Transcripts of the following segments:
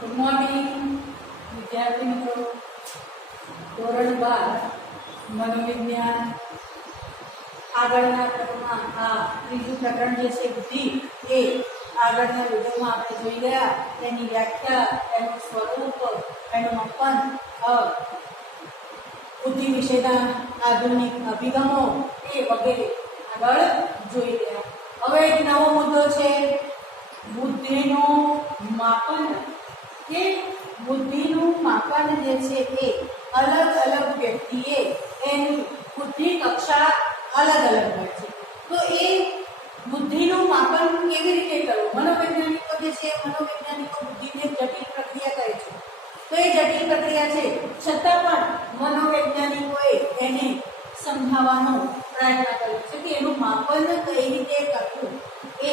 Good morning વિદ્યાર્થી મિત્રો. ધોરણ 12 મનોવિજ્ઞાન આગળના ક્રમમાં આ ત્રીજું પ્રકરણ જે છે બુદ્ધિ, એ આગળના વિડીયોમાં આપણે જોઈ ગયા. તેની વ્યાખ્યા, તેનું સ્વરૂપ, એનું માપન, બુદ્ધિ વિશેના આધુનિક અભિગમો એ વગેરે આગળ જોઈ ગયા. હવે એક નવો મુદ્દો છે બુદ્ધિનું માપન. કે બુદ્ધિનું માપન જે છે એ અલગ અલગ વ્યક્તિએ એની બુદ્ધિ કક્ષા અલગ અલગ હોય છે. તો એ બુદ્ધિનું માપન કેવી રીતે કરવું? મનોવૈજ્ઞાનિકો જે છે, મનોવૈજ્ઞાનિકો બુદ્ધિની જટિલ પ્રક્રિયા કરે છે. તો એ જટિલ પ્રક્રિયા છે, છતાં પણ મનોવૈજ્ઞાનિકોએ એને સમજાવવાનો પ્રયત્ન કર્યો છે કે એનું માપન કઈ રીતે કરવું એ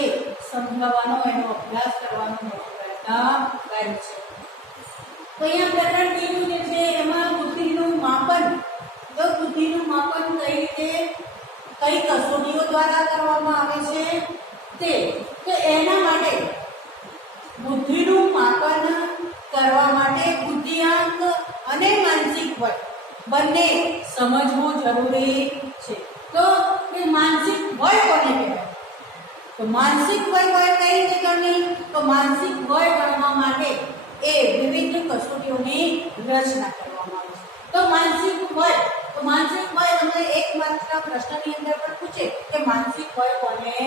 સમજાવવાનો, એનો અભ્યાસ કરવાનો પ્રયત્ન કર્યો છે. તો અહીંયા પ્રકરણ ત્રીજું જે છે એમાં બુદ્ધિનું માપન. તો બુદ્ધિનું માપન કઈ રીતે, કઈ કસોટીઓ દ્વારા કરવામાં આવે છે તે. તો એના માટે બુદ્ધિનું માપન કરવા માટે બુદ્ધિઆંક અને માનસિક વય બંને સમજવું જરૂરી છે. તો એ માનસિક વય કોને કહેવાય? તો માનસિક વય કઈ રીતે ગણવી? તો માનસિક વય ગણવા માટે એ વિવિધ કસોટીઓની રચના કરવામાં આવે છે. તો માનસિક વય તમને એક માત્ર પ્રશ્નની અંદર પણ પૂછે કે માનસિક વય કોને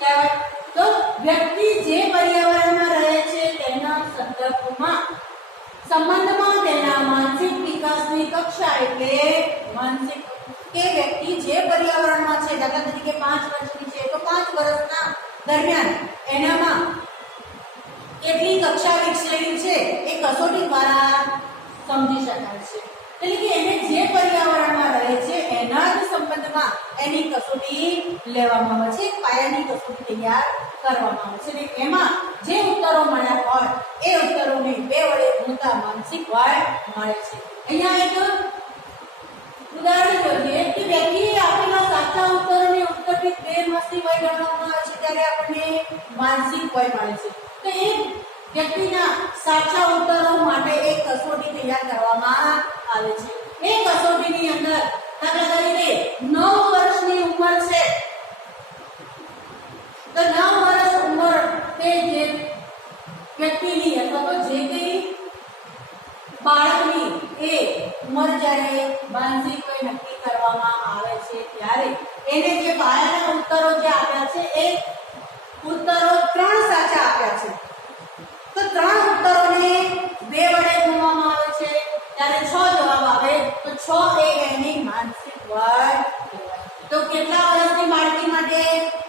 કહેવાય? તો વ્યક્તિ જે પર્યાવરણમાં રહે છે તેના સંબંધમાં તેના માનસિક વિકાસની કક્ષા, એટલે માનસિક કે વ્યક્તિ જે પર્યાવરણમાં છે, દાખલા તરીકે 5 વર્ષની છે તો 5 વર્ષના દરમિયાન એનામાં કેટલી કક્ષા વિકસેલી છે એ કસોટી દ્વારા સમજી શકાય છે. એટલે કે એને જે પર્યાવરણમાં રહે છે એના જ સંબંધમાં એની કસોટી લેવામાં આવે છે, પાયાની કસોટી તૈયાર કરવામાં આવે છે. અને એમાં જે ઉત્તરો મળ્યા હોય એ ઉત્તરોને 2 વડે ગુણતા માનસિક વય મળે છે. અહીંયા એક ઉદાહરણ જોઈએ કે વ્યક્તિએ આપેલા સાચા ઉત્તરોને ઉત્તરથી 2 માસની વય ગણવામાં આવે છે ત્યારે આપણને માનસિક વય મળે છે. તો એ વ્યક્તિના સાચા ઉત્તરો માટે એક કસોટી તૈયાર કરવામાં આવે છે. એ કસોટીની અંદર દાખલા તરીકે 9 વર્ષની ઉંમર છે તો 9 વર્ષ ઉંમર તે જે વ્યક્તિની અથવા તો જે કઈ બાળકની એ ઉંમર જ્યારે માનસિક વય નક્કી કરવામાં આવે છે ત્યારે એને જે પાયાના ઉત્તરો જે આપ્યા છે એ ઉત્તરો 3 સાચા આપ્યા છે. તો 3 ઉત્તરોને 2 વડે ગુણવામાં આવે છે ત્યારે 6 જવાબ આવે તો 6 એ એની માનસિક વય કહેવાય. તો કેટલા વર્ષની બાળકી માટે?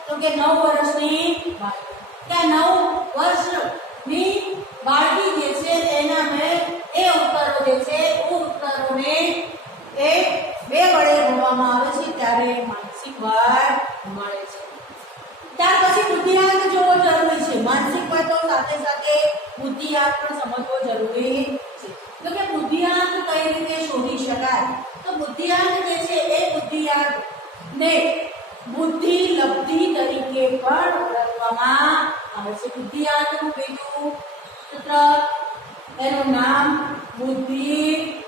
તો કે 9 વર્ષની બાળકી. કે 9 વર્ષની બાળકી જે છે એના મેં એ ઉત્તરો જે છે ઉત્તરોને એ 2 વડે ગુણવામાં આવે છે ત્યારે માનસિક વય મળે છે. ત્યાર પછી બુદ્ધિઆંક જોવો જરૂરી છે. માનસિક વય તો સાથે સાથે બુદ્ધિઆંક પણ સમજવો જરૂરી છે. તો કે બુદ્ધિઆંક કઈ રીતે શોધી શકાય? તો બુદ્ધિઆંક જે છે એ બુદ્ધિઆંક ને બુદ્ધિ લબ્ધિ તરીકે પણ ઓળખવામાં આવે છે. બુદ્ધિઆંકનું બીજું સૂત્ર, એનું નામ બુદ્ધિ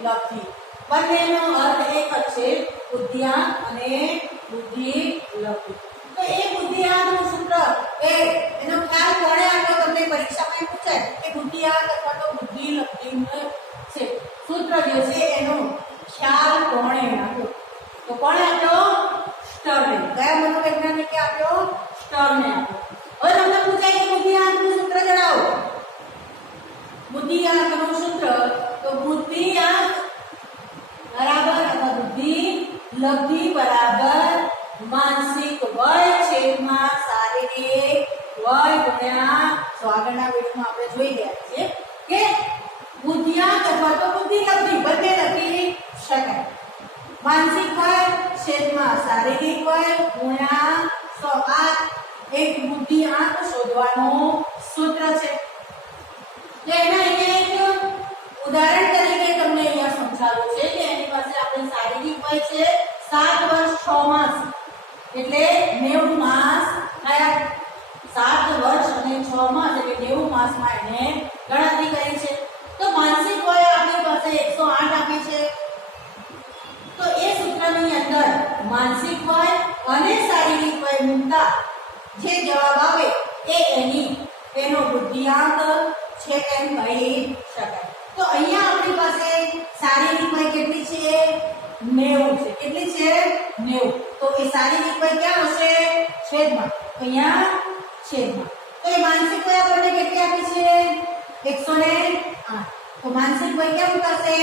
લબ્ધિ. બંનેનો અર્થ એક જ છે, બુદ્ધિઆંક અને બુદ્ધિ લબ્ધિ. તો એ બુદ્ધિઆંકનું સૂત્ર એનો ખ્યાલ કોણે આપ્યો? તમને પરીક્ષામાં પૂછાય કે બુદ્ધિઆંક અથવા તો બુદ્ધિ લબ્ધિનું છે સૂત્ર જે છે એનો ખ્યાલ કોણે આપ્યો? તો કોણે આપ્યો? સ્ટર્ને. કયા મનોવૈજ્ઞાનિકે આપ્યો? સ્ટર્ને આપ્યો. હવે તમને પૂછાય કે બુદ્ધિઆંકનું સૂત્ર જણાવો. બુદ્ધિઆંકનું સૂત્ર તો બુદ્ધિઆંક બરાબર અથવા બુદ્ધિ લબ્ધિ બરાબર માનસિક વય છેદમાં શારીરિક વય ગુણ્યા, આગળના વિડીયોમાં આપણે જોઈ ગયા છે કે બુદ્ધિઆંક અથવા તો બુદ્ધિ લબ્ધિ બંને લખી શકાય. માનસિક વય છેદમાં શારીરિક વય ગુણ્યા 100. આ એક બુદ્ધિઆંક શોધવાનું સૂત્ર છે. એના એક ઉદાહરણ તરીકે તમને અહીંયા સમજાવ્યું છે કે એની પાસે આપણે શારીરિક વય છે 7 વર્ષ 6 માસ એટલે 90 માસ થયા. 7 વર્ષ અને 6 માસ એટલે 90 માસમાં એને ગણતરી કરી છે. માનસિક વય અને શારીરિક વય મૂકતા જે જવાબ આવે એનો બુદ્ધિઆંક છે એમ કહી શકાય. તો અહીંયા આપણી પાસે શારીરિક વય કેટલી છે? 90 છે. કેટલી છે? 90. તો એ શારીરિક વય ક્યાં હશે? છેદમાં. અહીંયા છેદમાં. તો એ માનસિક વય આપણને કેટલી આપી છે? 108. તો માનસિક વય કેમ થશે?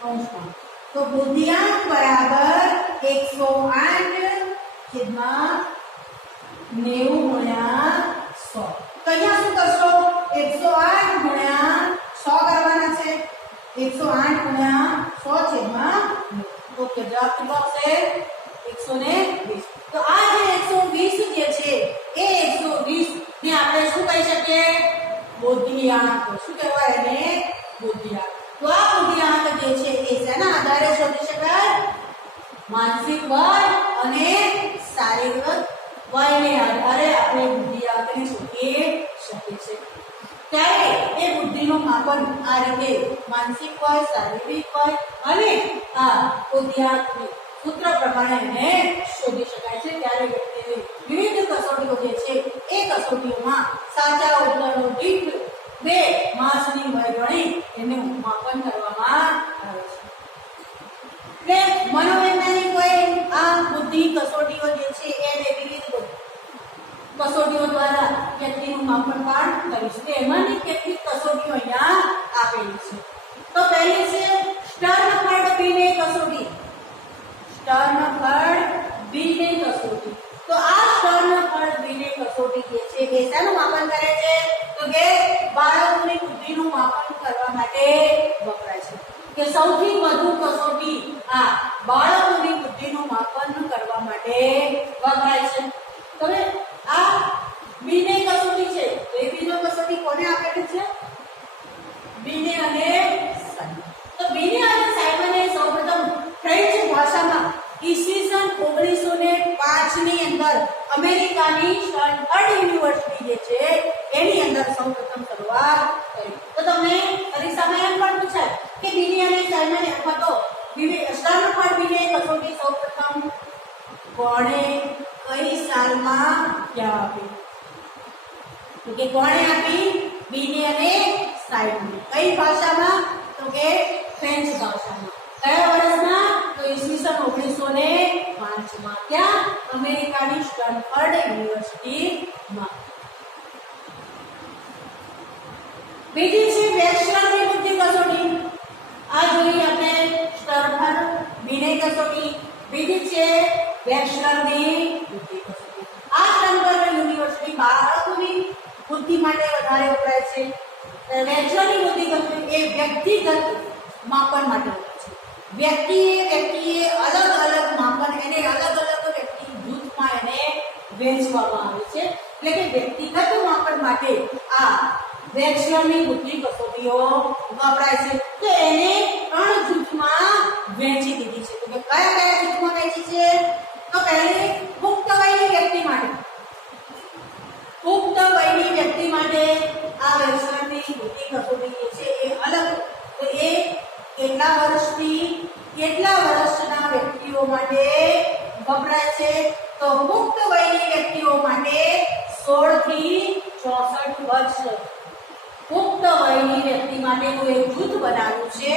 કૌંસમાં. તો બુદ્ધિઆંક બરાબર 108 છેદમાં 90 ગુણ્યા 100. તો અહીંયા શું કરશો? 108 ગુણ્યા 100 કરવાના છે. 108 ગુણ્યા 100 છેદમાં 90. તો જવાબ કેટલો આવશે? 120. તો આ જે 120 જે છે એ 120 ને આપણે શું કહી શકીએ? બુદ્ધિઆંક. શું કહેવાય એને? બુદ્ધિઆંક. તો આ બુદ્ધિઆંક જે છે એ શેના આધારે શોધી શકાય? માનસિક વય અને શારીરિક વયને આધારે આપણે બુદ્ધિઆંકને શોધી શકીએ છીએ. ત્યારે એ બુદ્ધિનું માપન આ રીતે માનસિક વય, શારીરિક વય અને આ બુદ્ધિઆંકની સૂત્ર પ્રમાણે એને શોધી શકાય છે. ત્યારે વ્યક્તિને વિવિધ કસોટીઓ જે છે એ કસોટીઓમાં સાચા ઉત્તરો દીઠ 2 માસની વય ગણી એનું માપન કરવામાં આવે છે. એટલે મનોવૈજ્ઞાનિકોએ આ બુદ્ધિ કસોટીઓ જે છે એને વિવિધ કસોટીઓ દ્વારા વ્યક્તિનું માપન પણ કર્યું છે. એમાંની કેટલીક કસોટીઓ અહીંયા આપેલી છે. તો પહેલી છે સ્ટર્નફર્ડ બિને કસોટી. સ્ટર્નફર્ડ બિને કસોટી. તો આ સ્ટર્નફર્ડ બિને કસોટી જે છે એ શેનું માપન કરે છે? તો કે બાળકોની બુદ્ધિનું માપન કરવા માટે વપરાય છે. કે સૌથી વધુ કસોટી આ બાળકોની બુદ્ધિનું માપન કરવા માટે વપરાય છે. હવે આ બિને કસોટી છે તો એ બીજો કસોટી કોને આપેલી છે? બિને અને સાયમન. તો બિને અને સાયમને સૌપ્રથમ ફ્રેન્ચ ભાષામાં ઈસવીસન 1905 ની અંદર અમેરિકાની સ્ટેનફોર્ડ યુનિવર્સિટી જે છે એની અંદર સૌપ્રથમ શરૂઆત કરી. તો તમને પરીક્ષામાં એમ પણ પૂછાય કે બિને અને સાયમન અથવા તો સ્ટેનફોર્ડ બિને કસોટી સૌપ્રથમ કોણે કઈ સાલમાં ક્યાં આપી? તો કે કોણે આપી? બિને અને સાયમને. કઈ ભાષામાં? તો કે ફ્રેન્ચ ભાષામાં. કયા વર્ષમાં? તો ઈસવીસન 1905 માં. ક્યાં? અમેરિકાની સ્ટેનફોર્ડ યુનિવર્સિટીમાં. બીજી છે વેક્સલરની બુદ્ધિ કસોટી. આ જોઈએ આપણે સ્ટેનફોર્ડ બિને કસોટી. બીજી છે વેક્સલરની બુદ્ધિ કસોટી. આ સ્ટેનફોર્ડ યુનિવર્સિટી બાળકોની બુદ્ધિ માટે વધારે વપરાય છે. વેક્સલરની બુદ્ધિ કસોટી એ વ્યક્તિગત માપન માટે વપરાય છે. વ્યક્તિએ અલગ અલગ માપન એને અલગ અલગ વ્યક્તિ જૂથમાં એને વહેંચવામાં આવે છે. એટલે કે વ્યક્તિગત માપન માટે આ વેક્સલરની બુદ્ધિ કસોટીઓ વપરાય છે. તો એને 3 જૂથમાં વહેંચી દીધી છે. તો કે કયા કયા જૂથમાં વહેંચી છે? તો પહેલી પુખ્ત વયની વ્યક્તિ માટે. પુખ્ત વયની વ્યક્તિ માટે આ વેક્સલરની બુદ્ધિ કસોટી જે છે એ અલગ. તો એ કેટલા વર્ષના વ્યક્તિઓ માટે વપરાય છે? તો પુખ્ત વયની વ્યક્તિઓ માટે 16 થી 64 વર્ષ. પુખ્ત વયની વ્યક્તિ માટેનું એક જૂથ બનાવ્યું છે.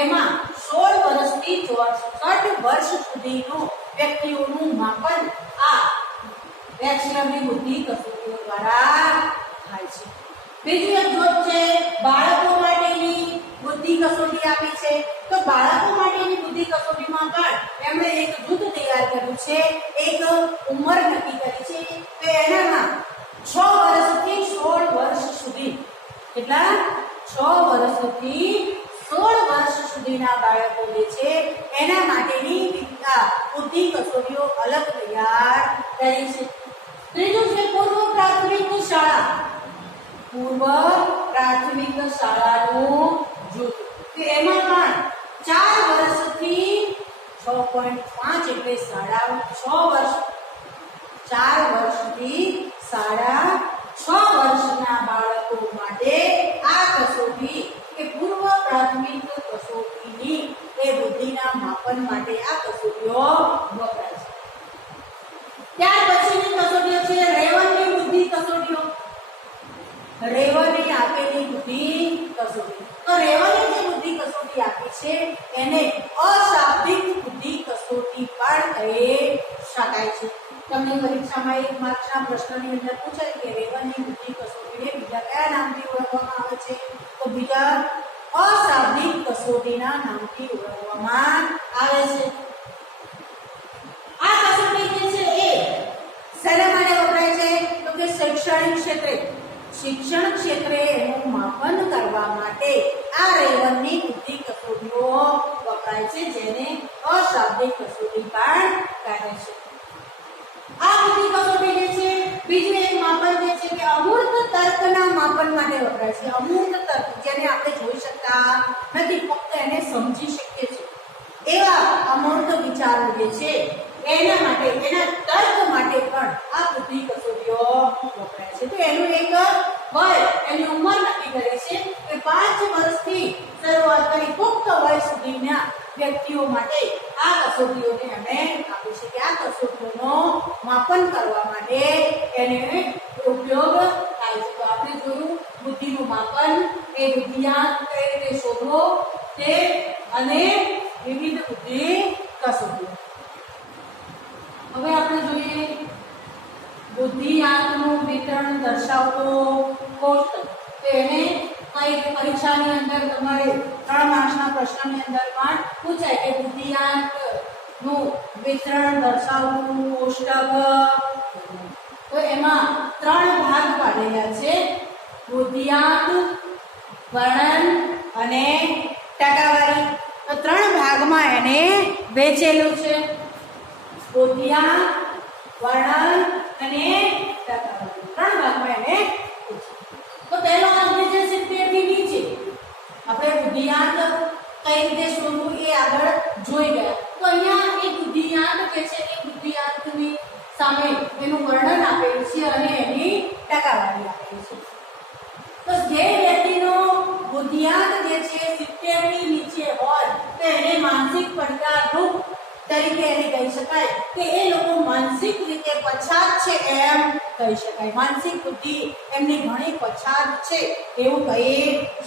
એમાં 16 વર્ષથી 64 વર્ષ સુધીનું વ્યક્તિઓનું માપન આ વેક્સલરની બુદ્ધિ કસોટીઓ દ્વારા થાય છે. બીજું એક જૂથ છે બાળકો માટેની બુદ્ધિ કસોટી આપી છે. તો બાળકો માટેની બુદ્ધિ કસોટીમાં પણ એમણે એક જૂથ તૈયાર કર્યું છે. એક ઉંમર નક્કી કરી છે કે એનામાં 6 વર્ષથી 16 વર્ષ સુધી. કેટલા? 6 વર્ષથી 16 વર્ષ સુધીના બાળકો જે છે એના માટેની બુદ્ધિ કસોટીઓ અલગ તૈયાર કરી છે. ત્રીજું છે પૂર્વ પ્રાથમિક શાળા. પૂર્વ પ્રાથમિક શાળાનું જૂથ. કે એમાં પણ 4 વર્ષથી 6.5 એટલે સાડા 6 વર્ષ. 4 વર્ષથી સાડા 6 વર્ષના બાળકો માટે આ કસોટી કે પૂર્વ પ્રાથમિક કસોટીની એ બુદ્ધિના માપન માટે આ કસોટીઓ વપરાય છે. આપેલી બુદ્ધિ કસોટી. તો રેવલે જે બુદ્ધિ કસોટી આપી છે એને અશાબ્દિક બુદ્ધિ કસોટી પણ કહી શકાય છે. તમને પરીક્ષામાં 1 માર્કના પ્રશ્નની અંદર પૂછાય કે રેવલની બુદ્ધિ કસોટીને બીજા કયા નામથી ઓળખવામાં આવે છે? તો બીજા અશાબ્દિક કસોટીના નામથી ઓળખવામાં આવે છે. આ કસોટી જે છે એ શેના માટે વપરાય છે? તો કે શૈક્ષણિક ક્ષેત્રે, શિક્ષણ ક્ષેત્રે એનું માપન કરવા માટે આ રેવલની બુદ્ધિ કસોટીઓ વપરાય છે, જેને અશાબ્દિક કસોટી પણ કહે છે. આ બુદ્ધિ કસોટી જે છે બીજું એક માપન જે છે કે અમૂર્ત તર્કના માપન માટે વપરાય છે. અમૂર્ત તર્ક જેને આપણે જોઈ શકતા નથી, ફક્ત એને સમજી શકીએ છીએ એવા અમૂર્ત વિચારો જે છે એના માટે, એના તર્ક માટે પણ આ બુદ્ધિ કસોટીઓ વપરાય છે. તો એનું એક વય, એની ઉંમર નક્કી કરે છે કે 5 વર્ષથી શરૂઆત કરી પુખ્ત વય સુધીના વ્યક્તિઓ માટે આ કસોટીઓને અમે આપી છે કે આ કસોટીઓનો માપન કરવા માટે એને ઉપયોગ થાય છે. તો આપણે જોયું બુદ્ધિનું માપન, એ બુદ્ધિઆંક કઈ રીતે શોધવો તે, અને વિવિધ બુદ્ધિ કસોટીઓ. હવે આપણે જોઈએ બુદ્ધિઆંકનું વિતરણ દર્શાવતો કોષ્ટક. તો એને કઈ પરીક્ષાની અંદર તમારે 3 માર્ક્સના પ્રશ્નની અંદર પણ પૂછાય કે બુદ્ધિઆંકનું વિતરણ દર્શાવતું કોષ્ટક. તો એમાં 3 ભાગ પાડેલા છે: બુદ્ધિઆંક, વર્ણન અને ટકાવારી. તો 3 ભાગમાં એને વહેંચેલું છે: બુદ્ધિઆંક, વર્ણન અને ટકાવારી. 3 ભાગમાં એને. તો પહેલો આપણે જે 70 થી નીચે આપણે બુદ્ધિઆંક કઈ રીતે શોધવું એ આગળ જોઈ ગયા. તો અહીંયા એક બુદ્ધિઆંક જે છે એ બુદ્ધિઆંકની સામે એનું વર્ણન આપેલું છે અને એની ટકાવારી આપેલી છે. તો જે વ્યક્તિનો બુદ્ધિઆંક જે છે 70 ની નીચે હોય તો એને માનસિક પડકારરૂપ તરીકે એને કહી શકાય કે એ લોકો માનસિક રીતે પછાત છે એમ કહી શકાય. માનસિક બુદ્ધિ એમની ઘણી પછાત છે એવું કહી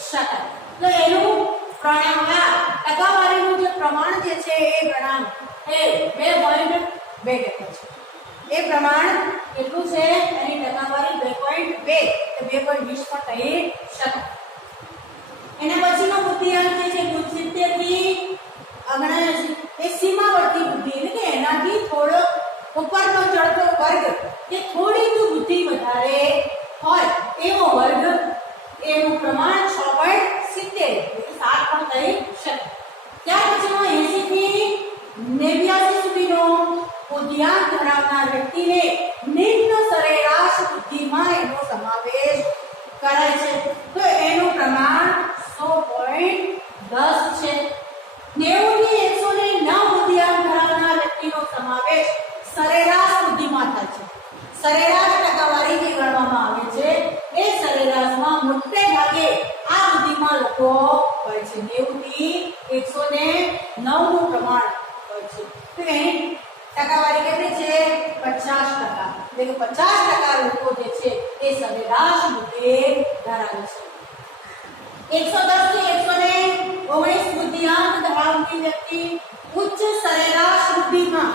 શકાય. તો એનું ટકાવારીનું જે પ્રમાણ જે છે એ પ્રમાણ એ 2.2% છે. એ પ્રમાણ કેટલું છે? એની ટકાવારી 2.2, તો 2.20 પણ કહી શકાય. એના પછીનો બુદ્ધિઆંક જે છે 70 થી અગણાય છે એ સીમાવર્તી બુદ્ધિ, એટલે કે એનાથી થોડો ઉપરનો ચડતો વર્ગ, જે થોડી બુદ્ધિ વધારે હોય એવો વર્ગ, એનું પ્રમાણ 6.70, એટલે 7 પણ કહી શકાય. ત્યાર પછીનો 80 થી 89 સુધીનો બુદ્ધિઆંક ધરાવનાર વ્યક્તિને નિમ્ન સરેરાશ બુદ્ધિમાં એનો સમાવેશ કરાય છે. તો એનું પ્રમાણ 100.10 છે. 90 થી 109 બુદ્ધિઆંક ધરાવનાર વ્યક્તિનો સમાવેશ સરેરાશ બુદ્ધિમાં થાય છે. સરેરાશ ટકાવારી જે ગણવામાં આવે છે એ સરેરાશમાં મોટે ભાગે આ બુદ્ધિમાં લોકો હોય છે. 90 થી 109 નું પ્રમાણ હોય છે. તો એની ટકાવારી કેટલી છે? 50%. એટલે કે 50% લોકો જે છે એ સરેરાશ બુદ્ધિ ધરાવે છે. 110 થી 119 બુદ્ધિઆંક ધરાવતી વ્યક્તિ ઉચ્ચ સરેરાશ બુદ્ધિમાં,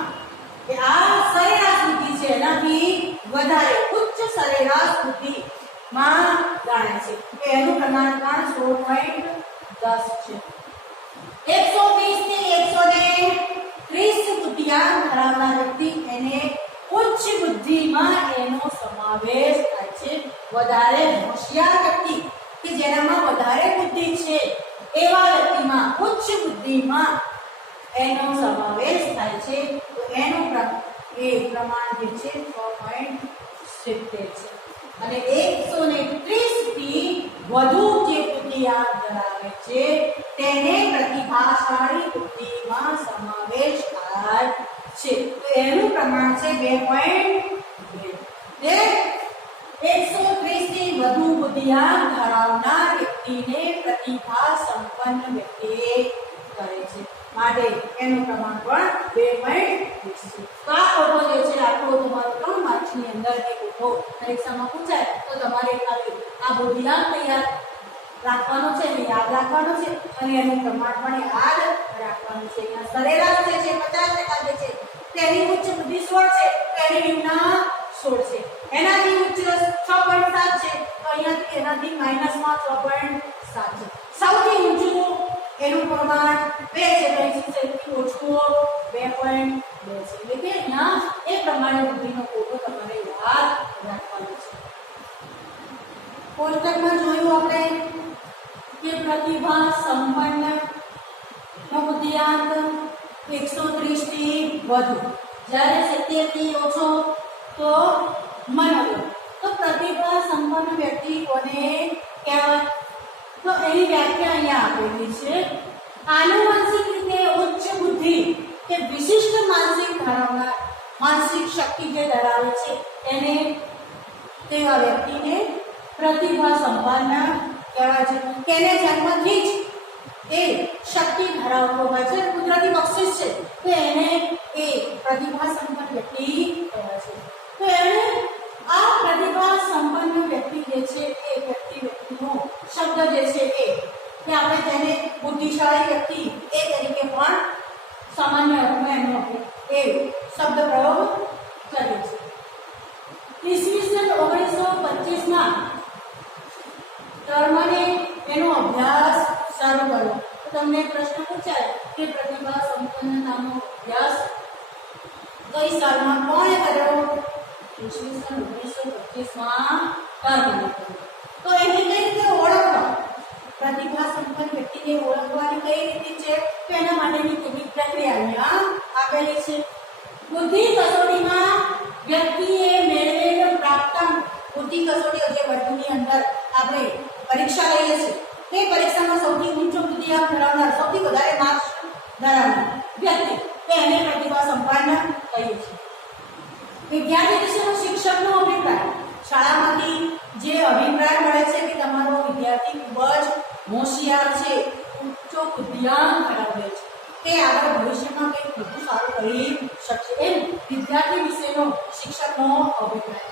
આ સરેરાશ બુદ્ધિ છે એનાથી વધારે ઉચ્ચ સરેરાશ બુદ્ધિમાં ગણાય છે. એનું પ્રમાણ પણ 16.10 છે. 120 થી 130 બુદ્ધિઆંક ધરાવનાર વ્યક્તિ એને ઉચ્ચ બુદ્ધિમાં એનો સમાવેશ થાય છે. વધારે હોશિયાર વ્યક્તિ કે જેનામાં વધારે બુદ્ધિ છે એવા વ્યક્તિમાં ઉચ્ચ બુદ્ધિમાં એનો સમાવેશ થાય છે. તો એનું પ્રમાણ જે છે 6.70 છે. અને 130 થી વધુ જે બુદ્ધિઆંક ધરાવે છે તેને પ્રતિભાશાળી બુદ્ધિમાં સમાવેશ થાય છે. તો એનું પ્રમાણ છે 2.2. 130 થી વધુ બુદ્ધિઆંક ધરાવનાર વ્યક્તિને પ્રતિભા સંપન્ન વ્યક્તિ કરે છે. માટે એનું પ્રમાણ પણ 2.20 છે. તો આ ફોટો જે છે આટલો તમારો 3 માર્ક ની અંદર એ ગોઠવો. પરીક્ષામાં પૂછાય તો તમારે આ બોધિયાંક તૈયાર રાખવાનો છે અને યાદ રાખવાનો છે અને એનું પ્રમાણ પણ યાદ રાખવાનું છે. અહીંયા સરેરાશ જે છે 50% જે છે તેની ઉચ્ચ બુદ્ધિ 16 છે, તેની નિમ્ન 16 છે. એનાથી ઉચ્ચ 6.7 છે તો અહીંયાથી એનાથી માઈનસમાં 6.7 છે. સૌથી ઊંચું એનું પ્રમાણ 2 છે તો અહીંથી સૌથી ઓછું 2.2 છે. એટલે કે અહીંયા એ પ્રમાણે બુદ્ધિનો કોટો તમારે યાદ રાખવાનો છે. કોષ્ટકમાં જોયું આપણે કે પ્રતિભા સંપન્ન નો બુદ્ધિઆંક 130 થી વધુ, જ્યારે 70 થી ઓછો તો મનોબળ. તો પ્રતિભા સંપન્ન વ્યક્તિ કોને કહેવાય? તો એની વ્યાખ્યા અહીંયા આપેલી છે. આનુવંશિક રીતે ઉચ્ચ બુદ્ધિ કે વિશિષ્ટ માનસિક ધરાવનાર, માનસિક શક્તિ જે ધરાવે છે એને તેવા વ્યક્તિને પ્રતિભા સંપન્ન કહેવાય છે. તેને જન્મથી જ એ શક્તિ ધરાવતો હોય છે, કુદરતી બક્ષિસ છે, તો એને એ પ્રતિભા સંપન્ન વ્યક્તિ કહેવાય છે. તો એને આ પ્રતિભા સંપન્ન વ્યક્તિ જે છે એ વ્યક્તિનો શબ્દ જે છે કે આપણે તેને બુદ્ધિશાળી વ્યક્તિ એ તરીકે પણ સામાન્ય અર્થમાં એનો એ શબ્દ પ્રયોગ કરીએ છીએ. ઈસવીસન 1925માં ટર્મને એનો અભ્યાસ શરૂ કર્યો. તો તમને પ્રશ્ન પૂછાય કે પ્રતિભા સંપન્નતાનો અભ્યાસ કઈ સાલમાં કોણે કર્યો? ઈસવીસન 1925માં ટર્મને કર્યો. તો એની કઈ રીતે ઓળખવા, પ્રતિભા સંપન્ન વ્યક્તિને ઓળખવાની કઈ રીત છે તો એના માટેની કેટલીક પ્રક્રિયા અહીંયા આપેલી છે. બુદ્ધિ કસોટીમાં વ્યક્તિએ મેળવેલ પ્રાપ્તાંક, બુદ્ધિ કસોટી જે વર્ગની અંદર આપણે પરીક્ષા લઈએ છીએ તે પરીક્ષામાં સૌથી ઊંચો બુદ્ધિઆંક ધરાવનાર, સૌથી વધારે માર્ક્સ ધરાવનાર વ્યક્તિ તેને પ્રતિભા સંપન્ન કહીએ છીએ. વિદ્યાર્થી વિશેનો શિક્ષકનો અભિપ્રાય, શાળામાંથી જે અભિપ્રાય મળે છે કે તમારો વિદ્યાર્થી ખૂબ જ હોશિયાર છે, ઊંચો બુદ્ધિઆંક ધરાવે છે, તે આગળ ભવિષ્યમાં કંઈક વધુ સારું કરી શકશે, એમ વિદ્યાર્થી વિશેનો શિક્ષકનો અભિપ્રાય.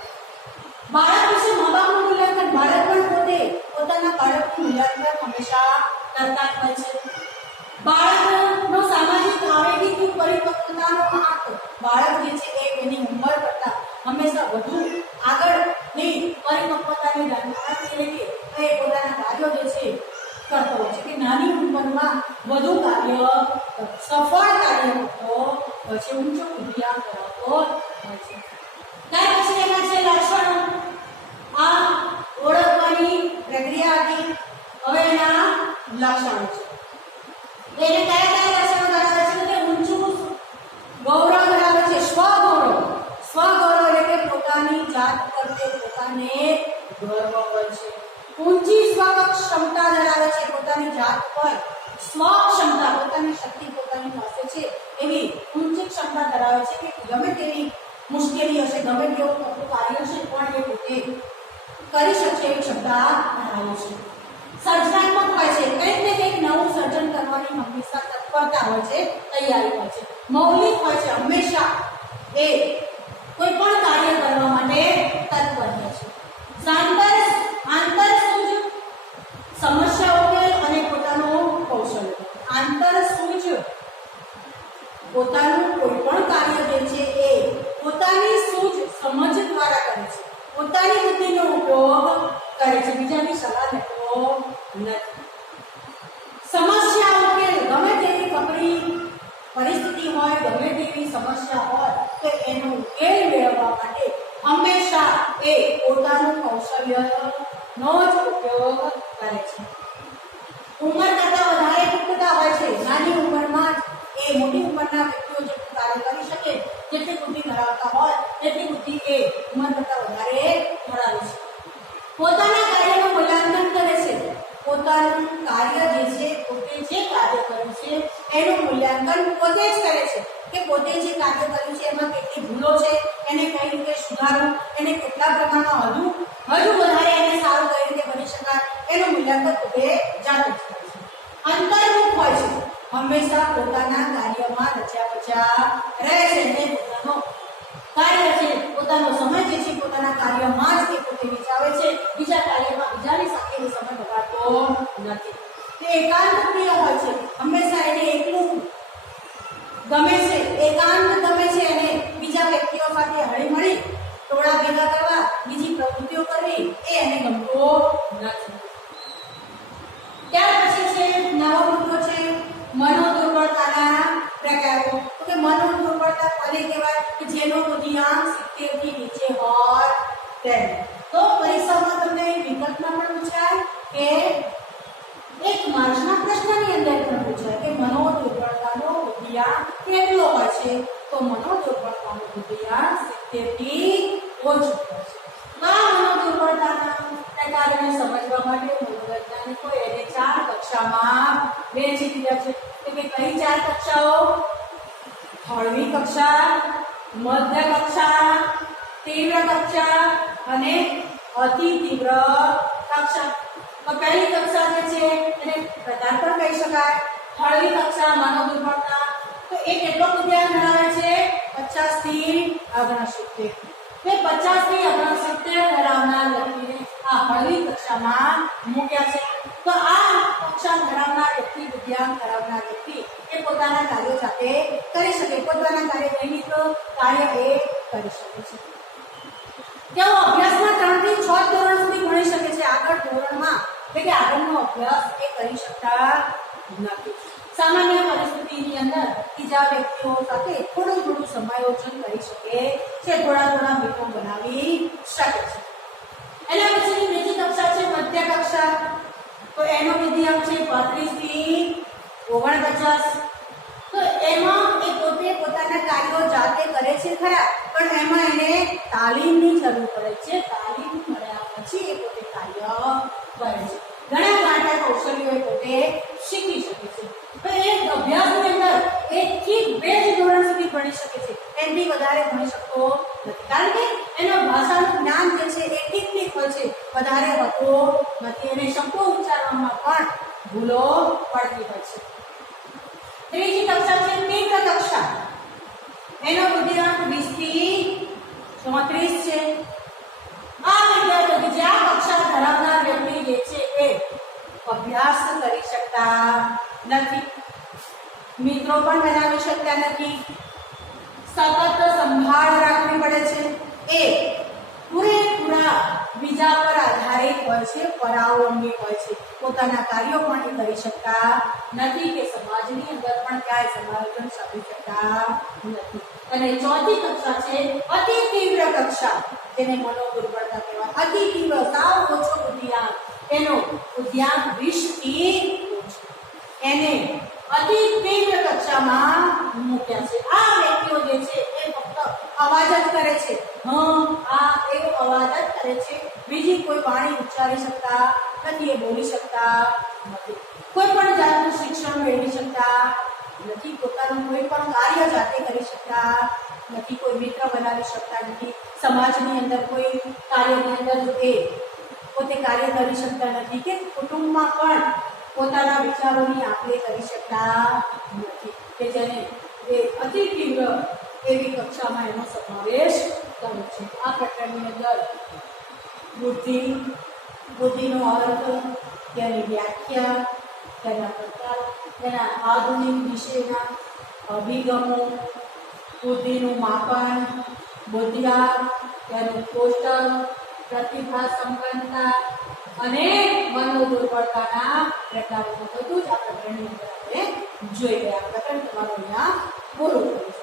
બાળક વિશે મા બાપનું મૂલ્યાંકન, બાળક પણ પોતે પોતાના બાળકનું મૂલ્યાંકન હંમેશા કરતા જ હોય છે. બાળકનો સામાજિક આવેગિક પરિપક્વતાનો આંક, બાળક જે છે એ એની ઉંમર કરતા હંમેશા વધુ આગળની પરિપક્વતાની એટલે કે એ પોતાના કાર્યો જે છે કરતો હોય છે, કે નાની ઉંમરમાં વધુ કાર્ય સફળ કાર્ય કરતો હોય છે, ઊંચો બુદ્ધિઆંક ધરાવતો હોય છે. ત્યાર પછી એના છે લક્ષણો. આ ઓળખવાની પ્રક્રિયા હતી. હવે એના લક્ષણો છે. એને કયા કયા લક્ષણો ધરાવે છે? કે ઊંચું ગૌરવ ધરાવે છે, સ્વગૌરવ. સ્વગૌરવ એટલે કે પોતાની જાત પ્રત્યે પોતાને ગર્વ હોય છે. ઊંચી સ્વક્ષમતા ધરાવે છે, પોતાની જાત પર સ્વક્ષમતા, પોતાની શક્તિ પોતાની પાસે છે એવી ઊંચી ક્ષમતા ધરાવે છે કે ગમે તેવી મુશ્કેલી હશે, ગમે તેવું મોટું કાર્ય હશે પણ એ પોતે કરી શકશે એવી ક્ષમતા ધરાવે છે. સર્જનાત્મક હોય છે, કંઈક ને કંઈક નવું સર્જન કરવાની હંમેશા તત્પરતા હોય છે, તૈયારી હોય છે. મૌલિક હોય છે, હંમેશા એ કોઈ પણ કાર્ય કરવા માટે તત્પર હોય છે. આંતરસૂઝ, સમસ્યા ઉકેલ અને પોતાનું કૌશલ્ય. આંતરસૂઝ, પોતાનું કોઈ પણ કાર્ય જે છે એ પોતાની સૂઝ સમજ દ્વારા કરે છે, પોતાની બુદ્ધિનો ઉપયોગ કરે છે, બીજાની સલાહ લેતો નથી. સમસ્યા ઉકેલ, ગમે તેવી કપરી પરિસ્થિતિ હોય, ગમે તેવી સમસ્યા હોય તો એનો ઉકેલ મેળવવા માટે હંમેશા એ પોતાનું કૌશલ્યનો જ ઉપયોગ કરે છે. ઉંમર કરતા વધારે પુખ્તતા હોય છે. નાની ઉંમરમાં જ એ મોટી ઉંમરના વ્યક્તિઓ જેટલું કાર્ય કરી શકે, જેટલી બુદ્ધિ ધરાવતા હોય તેટલી બુદ્ધિ એ ઉંમર કરતા વધારે ધરાવે છે. પોતાના કાર્યનું મૂલ્યાંકન કરે છે. પોતાનું કાર્ય જે છે, પોતે જે કાર્ય કર્યું છે એનું મૂલ્યાંકન પોતે જ કરે છે, કે પોતે જે કાર્ય કર્યું છે એમાં કેટલી ભૂલો છે, એને કઈ રીતે સુધારવું, એને કેટલા પ્રમાણમાં હજુ વધારે એને સારું કઈ રીતે બની શકાય એનું મૂલ્યાંકન પોતે જાતે જ કરે છે. અંતર્મુખ હોય છે, હંમેશા પોતાના કાર્યમાં રચ્યા પચ્યા રહે છે, અને પોતાનો કાર્ય છે, પોતાનો સમય જે છે પોતાના કાર્યમાં જ તે પોતે વિચાવે છે, બીજા કાર્યમાં બીજાની સાથે એ સમય બગાડતો નથી. તે એકાંત પ્રિય હોય છે, હંમેશા એને એકલું ગમે છે, એકાંત ગમે છે અને બીજા વ્યક્તિઓ સાથે હળીમળી ટોળા ભેગા કરવા, બીજી પ્રવૃત્તિઓ કરવી એ એને ગમતો નથી. ત્યાર પછી છે નવો મુદ્દો છે મનોદુર્બળતાના પ્રકારો. તો કે મનોદુર્બળતા કોને કહેવાય? કે જેનો બુદ્ધિઆંક 70 થી નીચે હોય તેને. તો પરીક્ષામાં તમને વિગતમાં પણ પૂછાય કે એક માર્ક્સના પ્રશ્નની અંદર પણ પૂછાય કે મનોદુર્બળતાનો બુદ્ધિઆંક કેટલો હોય છે? તો મનોદુર્બળતાનો બુદ્ધિઆંક 70 થી ઓછો હોય છે. આ મનોદુર્બળતાના પ્રકારોને સમજવા માટે મનોવૈજ્ઞાનિકોએ એને 4 કક્ષામાં વહેંચી દીધા છે. તો કે કઈ 4 કક્ષાઓ? હળવી કક્ષા, મધ્ય કક્ષા, તીવ્ર કક્ષા અને અતિ તીવ્ર કક્ષા. તો પહેલી કક્ષા જે છે એને પ્રકાર પણ કહી શકાય. હળવી કક્ષા મનોદુર્બળતા તો એ કેટલો બુદ્ધિઆંક ધરાવે છે? 50 થી 69. તે 50 થી 69 ધરાવનાર વ્યક્તિને આ હળવી કક્ષામાં મૂક્યા છે. તો આ કક્ષા ધરાવનાર વ્યક્તિ, બુદ્ધિઆંક ધરાવનાર વ્યક્તિ એ પોતાના કાર્યો જાતે કરી શકે, પોતાના નિયમિત કાર્ય એ કરી શકે છે. તેઓ અભ્યાસમાં 3 થી 6 ધોરણ સુધી ભણી શકે છે. આગળ ધોરણમાં એટલે કે આગળનો અભ્યાસ એ કરી શકતા નથી. સામાન્ય પરિસ્થિતિની અંદર બીજા વ્યક્તિઓ સાથે થોડું સમાયોજન કરી શકે છે, થોડા મિત્રો બનાવી શકે છે. એના પછીની બીજી કક્ષા છે મધ્ય કક્ષા. તો એનો બુદ્ધિઆંક છે 35 થી 49. તો એમાં એ પોતે પોતાના કાર્યો જાતે કરે છે ખરા, પણ એમાં એને તાલીમની જરૂર પડે છે. તાલીમ મળ્યા પછી એ પોતે કાર્ય કરે છે. ઘણા ગાંઠા કૌશલ્યો એ પોતે શીખી શકે છે. તો એ અભ્યાસની અંદર 1 થી 2 જ ધોરણ સુધી ભણી શકે છે, એનાથી વધારે ભણી શકતો નથી. કારણ કે એનો ભાષાનું જ્ઞાન જે છે એ ઠીક હોય છે, વધારે હોતો નથી. અને શબ્દો ઉચ્ચારવામાં પણ ભૂલો પડતી હોય છે. ત્રીજી કક્ષા છે તીવ્ર કક્ષા. એનો બુદ્ધિઆંક 20 થી 34 છે. આ વિદ્યાર્થીઓ જે આ કક્ષા ધરાવનાર વ્યક્તિ જે છે એ અભ્યાસ કરી શકતા નથી, મિત્રો પણ બનાવી શકતા નથી, સતત સંભાળ રાખવી પડે છે. એ પૂરેપૂરા બીજા પર આધારિત હોય છે, પરાવલંબી હોય છે. પોતાના કાર્યો પણ કરી શકતા નથી કે સમાજની અંદર પણ ક્યાંય સમાયોજન સાધી શકતા નથી. અને ચોથી કક્ષા છે અતિ તીવ્ર કક્ષા, જેને મનોદુર્બળતા કહેવાય. અતિ તીવ્ર, સાવ ઓછો બુદ્ધિઆંક, એનો બુદ્ધિઆંક 20 થી ઓછો, એને અતિ તીવ્ર કક્ષામાં મૂક્યા છે. આ વ્યક્તિઓ જે છે એ ફક્ત અવાજ જ કરે છે, આ એવો અવાજ જ કરે છે, બીજી કોઈ વાણી ઉચ્ચારી શકતા નથી, એ બોલી શકતા નથી, કોઈ પણ જાતનું શિક્ષણ મેળવી શકતા નથી, પોતાનું કોઈ પણ કાર્ય જાતે કરી શકતા નથી, કોઈ મિત્ર બનાવી શકતા નથી, સમાજની અંદર કોઈ કાર્યની અંદર એ પોતે કાર્ય કરી શકતા નથી, કે કુટુંબમાં પણ પોતાના વિચારોની આપ-લે કરી શકતા નથી, કે જેને એ અતિ તીવ્ર એવી કક્ષામાં એનો સમાવેશ કર્યો છે. આ પ્રકરણની અંદર બુદ્ધિનો અર્થ, તેની વ્યાખ્યા, તેના પ્રકાર, તેના આધુનિક વિષયના અભિગમો, બુદ્ધિનું માપન, બુદ્ધિઆંક, તેનું કોષ્ટક, પ્રતિભા સંપન્નતા અને મનોદુર્બળતાના પ્રકારો બધું જ આ પ્રકરણની અંદર આપણે જોઈ ગયા. પ્રકરણ તમારું અહીંયા પૂરું થયું.